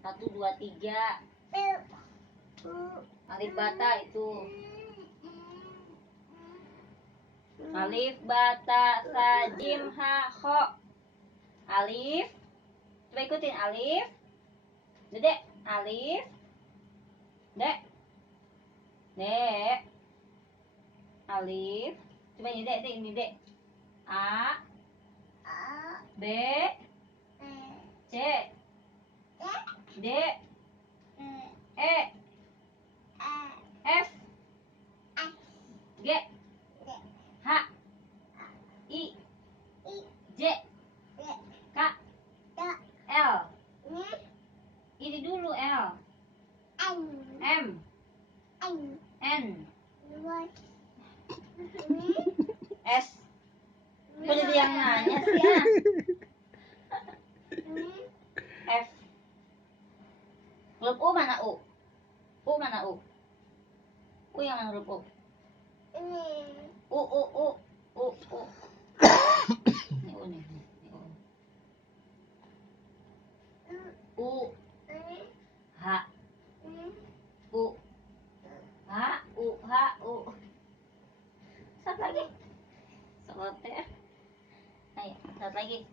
1, 2, 3. Alif bata itu. Alif bata sa jim ha kho. Alif. Coba ikutin alif. Dek. Alif. Dek. Dek. Alif. Coba ini dek, ini dek. A. B. C. D. E. F. G. H. I. J. K. L. Ini dulu L. M. N. S. Kok jadi yang nanya sih ya? F. Huruf U mana U? U mana U? U yang mana huruf U? U. Ini U nih. U. H. U. H. U. H. U. Satu lagi. Soter. Ayo, satu lagi.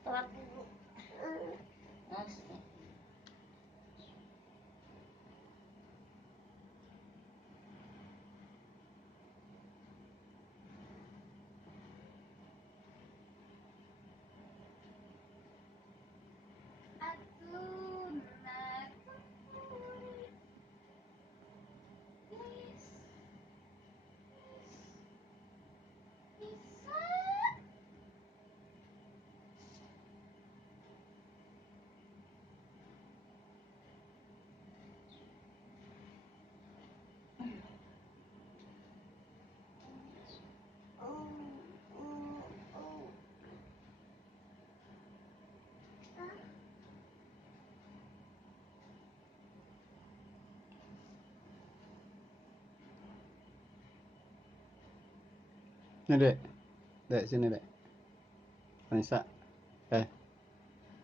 Telat dulu. Ini dek, dek sini dek. Nisa,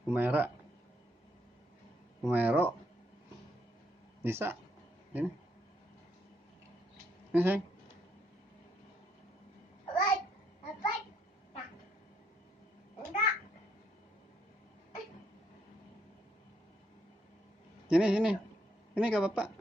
Umaira, Umairo, Nisa, ini sayang. Sini, ke bapak.